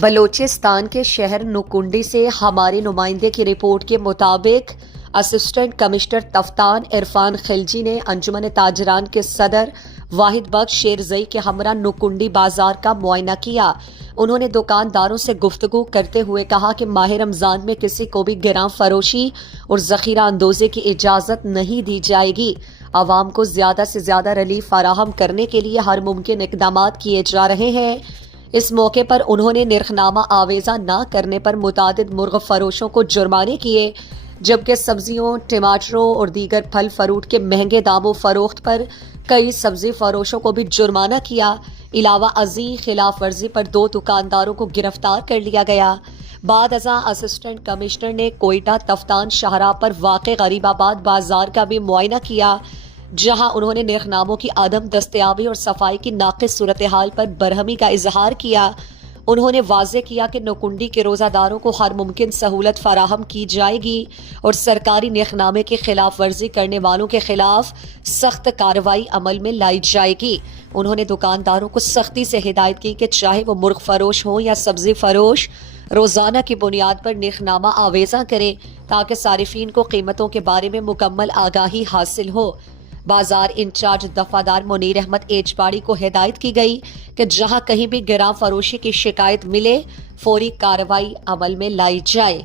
بلوچستان کے شہر نوکنڈی سے ہمارے نمائندے کی رپورٹ کے مطابق اسسٹنٹ کمشنر تفتان عرفان خلجی نے انجمن تاجران کے صدر واحد بخش شیرزئی کے ہمراہ نوکنڈی بازار کا معائنہ کیا۔ انہوں نے دکانداروں سے گفتگو کرتے ہوئے کہا کہ ماہ رمضان میں کسی کو بھی گراں فروشی اور ذخیرہ اندوزی کی اجازت نہیں دی جائے گی۔ عوام کو زیادہ سے زیادہ ریلیف فراہم کرنے کے لیے ہر ممکن اقدامات کیے جا رہے ہیں۔ اس موقع پر انہوں نے نرخنامہ آویزہ نہ کرنے پر متعدد مرغ فروشوں کو جرمانے کیے، جبکہ سبزیوں، ٹماٹروں اور دیگر پھل فروٹ کے مہنگے داموں فروخت پر کئی سبزی فروشوں کو بھی جرمانہ کیا۔ علاوہ ازیں خلاف ورزی پر 2 دکانداروں کو گرفتار کر لیا گیا۔ بعد ازاں اسسٹنٹ کمشنر نے کوئٹہ تفتان شاہراہ پر واقع غریب آباد بازار کا بھی معائنہ کیا، جہاں انہوں نے نرخناموں کی عدم دستیابی اور صفائی کی ناقص صورتحال پر برہمی کا اظہار کیا۔ انہوں نے واضح کیا کہ نوکنڈی کے روزہ داروں کو ہر ممکن سہولت فراہم کی جائے گی اور سرکاری نرخنامے کی خلاف ورزی کرنے والوں کے خلاف سخت کارروائی عمل میں لائی جائے گی۔ انہوں نے دکانداروں کو سختی سے ہدایت کی کہ چاہے وہ مرغ فروش ہوں یا سبزی فروش، روزانہ کی بنیاد پر نرخنامہ آویزاں کریں تاکہ صارفین کو قیمتوں کے بارے میں مکمل آگاہی حاصل ہو۔ بازار انچارج دفعہ منیر احمد ایچپاڑی کو ہدایت کی گئی کہ جہاں کہیں بھی گراں فروشی کی شکایت ملے فوری کارروائی عمل میں لائی جائے۔